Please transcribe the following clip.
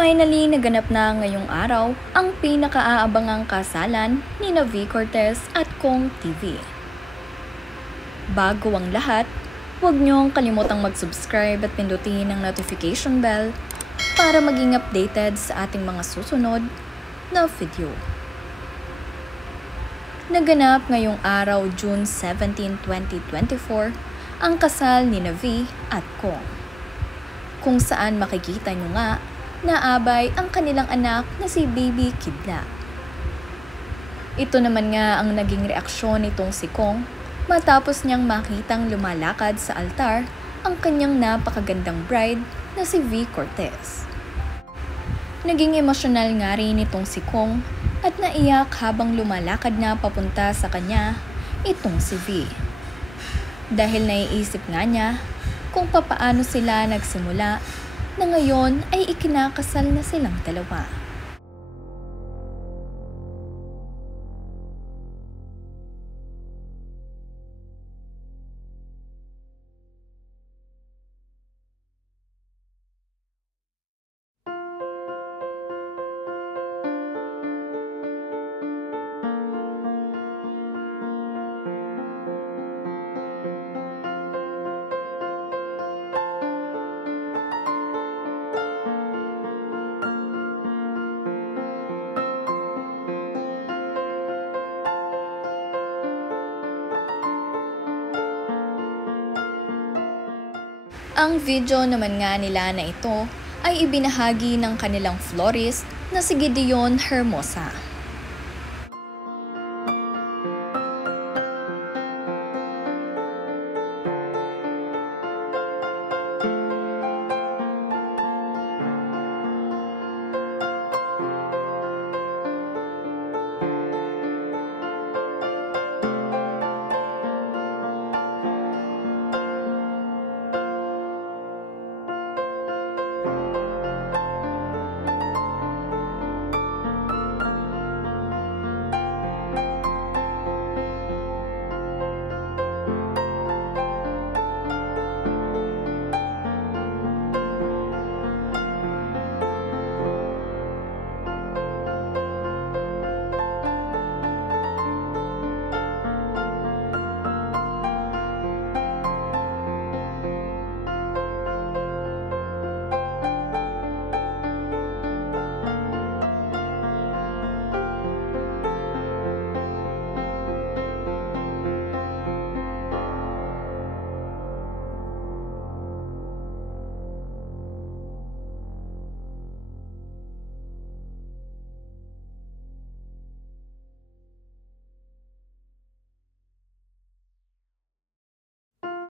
Finally, naganap na ngayong araw ang pinakaaabangang kasalan ni V. Cortez at Kong TV. Bago ang lahat, huwag niyong kalimutang mag-subscribe at pindutin ang notification bell para maging updated sa ating mga susunod na video. Naganap ngayong araw, June 17, 2024, ang kasal ni V at Kong, kung saan makikita niyo nga naabay ang kanilang anak na si Baby Kidlat. Ito naman nga ang naging reaksyon nitong si Kong matapos niyang makitang lumalakad sa altar ang kanyang napakagandang bride na si V. Cortez. Naging emosyonal nga rin itong si Kong at naiyak habang lumalakad na papunta sa kanya itong si V. Dahil naiisip nga niya kung papaano sila nagsimula na ngayon ay ikinakasal na silang dalawa. Ang video naman nga nila na ito ay ibinahagi ng kanilang florist na si Gideon Hermosa.